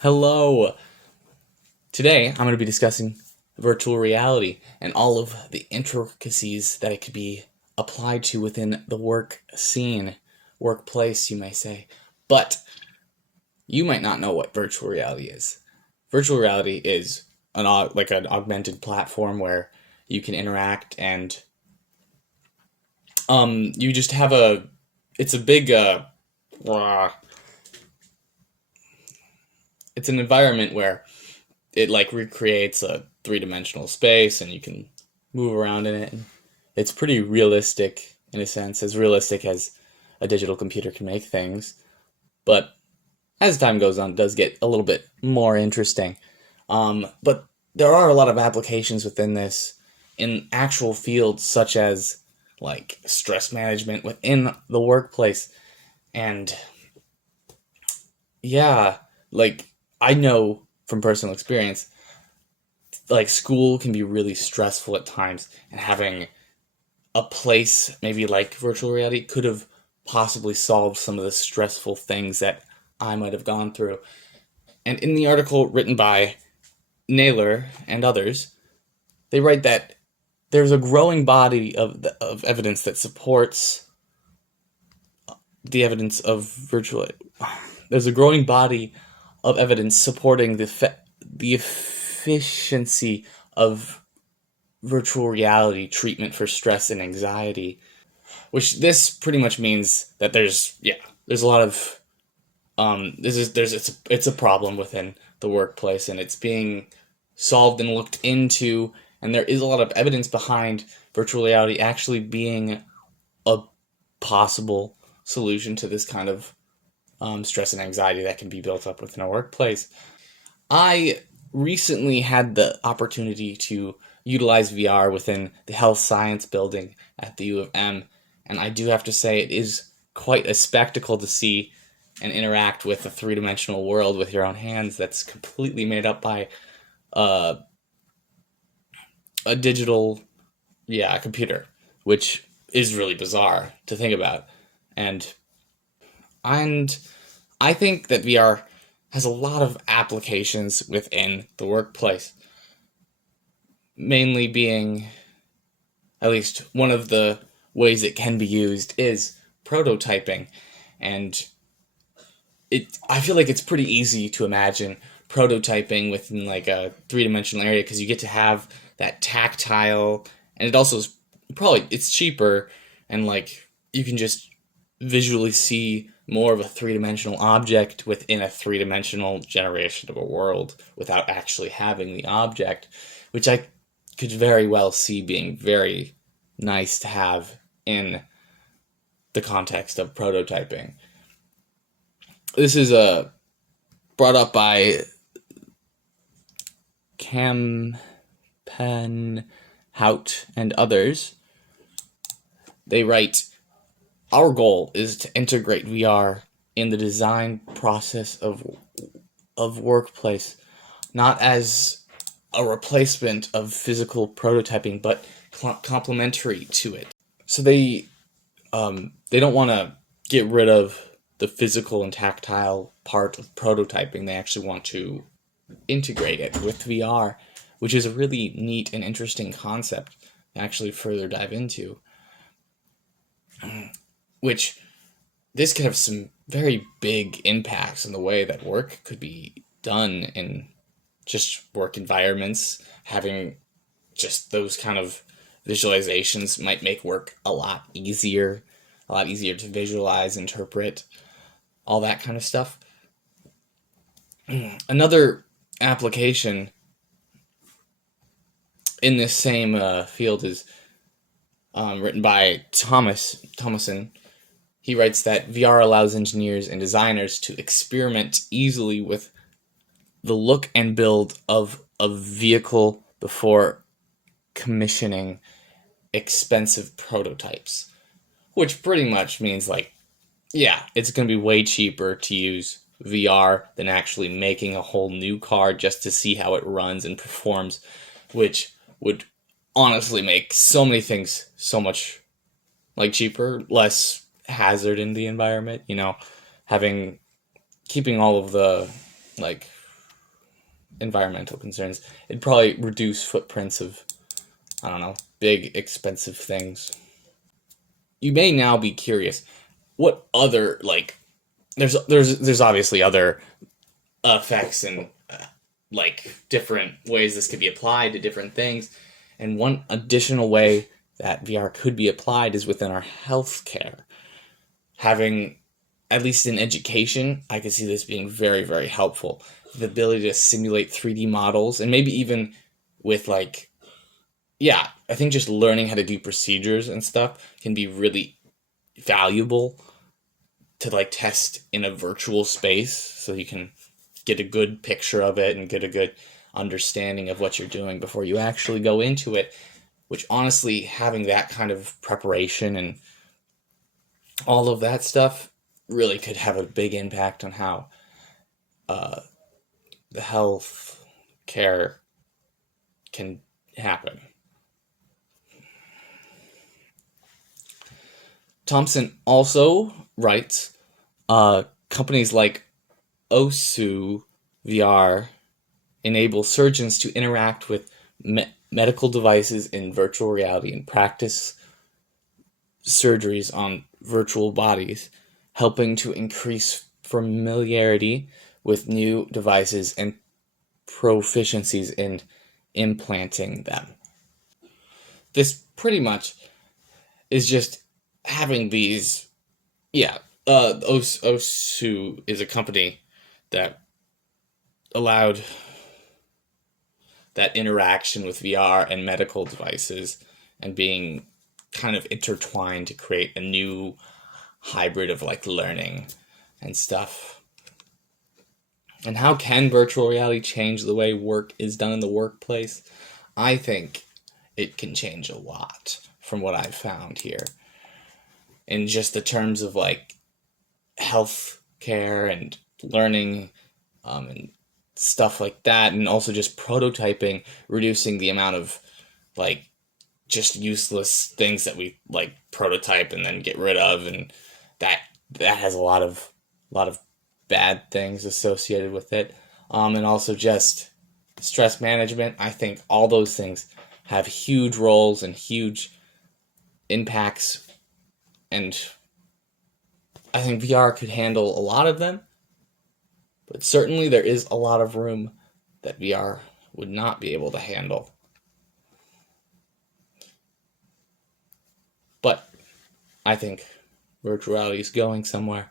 Hello! Today I'm going to be discussing virtual reality and all of the intricacies that it could be applied to within the work scene, workplace, you may say. But you might not know what virtual reality is. Virtual reality is an augmented platform where you can interact and you just have it's a big it's an environment where it like recreates a three-dimensional space and you can move around in it. It's pretty realistic in a sense, as realistic as a digital computer can make things. But as time goes on, it does get a little bit more interesting. But there are a lot of applications within this in actual fields such as like stress management within the workplace. And yeah, like I know from personal experience, like school can be really stressful at times, and having a place maybe like virtual reality could have possibly solved some of the stressful things that I might have gone through. And in the article written by Naylor and others, they write that there's a growing body of evidence that supports the evidence of virtual. There's a growing body of evidence supporting the efficiency of virtual reality treatment for stress and anxiety, which this pretty much means that there's a lot of it's a problem within the workplace, and it's being solved and looked into, and there is a lot of evidence behind virtual reality actually being a possible solution to this kind of stress and anxiety that can be built up within a workplace. I recently had the opportunity to utilize VR within the health science building at the U of M, and I do have to say it is quite a spectacle to see and interact with a three-dimensional world with your own hands that's completely made up by uh, a digital, computer, which is really bizarre to think about. And and I think that VR has a lot of applications within the workplace, mainly being at least one of the ways it can be used is prototyping. And I feel like it's pretty easy to imagine prototyping within like a three-dimensional area because you get to have that tactile, and it also is probably it's cheaper, and like you can just visually see more of a three-dimensional object within a three-dimensional generation of a world without actually having the object, which I could very well see being very nice to have in the context of prototyping. This is brought up by Cam Hout and others. They write, our goal is to integrate VR in the design process of workplace, not as a replacement of physical prototyping, but complementary to it. So they don't want to get rid of the physical and tactile part of prototyping. They actually want to integrate it with VR, which is a really neat and interesting concept to actually further dive into. Which this could have some very big impacts in the way that work could be done in just work environments. Having just those kind of visualizations might make work a lot easier to visualize, interpret, all that kind of stuff. Another application in this same field is written by Thomason. He writes that VR allows engineers and designers to experiment easily with the look and build of a vehicle before commissioning expensive prototypes, which pretty much means like, it's going to be way cheaper to use VR than actually making a whole new car just to see how it runs and performs, which would honestly make so many things so much like cheaper, less hazard in the environment, keeping all of the like environmental concerns. It'd probably reduce footprints of, I don't know, big expensive things. You may now be curious, what other like there's obviously other effects and like different ways this could be applied to different things. And one additional way that VR could be applied is within our healthcare. Having, at least in education, I could see this being very, very helpful. The ability to simulate 3D models, and maybe even with like, yeah, I think just learning how to do procedures and stuff can be really valuable to like test in a virtual space so you can get a good picture of it and get a good understanding of what you're doing before you actually go into it, which honestly, having that kind of preparation and all of that stuff really could have a big impact on how the health care can happen. Thompson also writes, companies like OSU VR enable surgeons to interact with medical devices in virtual reality and practice surgeries on virtual bodies, helping to increase familiarity with new devices and proficiencies in implanting them. This pretty much is just having these, yeah. OSU is a company that allowed that interaction with VR and medical devices and being kind of intertwined to create a new hybrid of like learning and stuff. And how can virtual reality change the way work is done in the workplace? I think it can change a lot from what I've found here. In just the terms of like health care and learning and stuff like that, and also just prototyping, reducing the amount of like just useless things that we like prototype and then get rid of, and that has a lot of bad things associated with it. And also just stress management. I think all those things have huge roles and huge impacts, and I think VR could handle a lot of them, but certainly there is a lot of room that VR would not be able to handle. But I think virtual reality is going somewhere.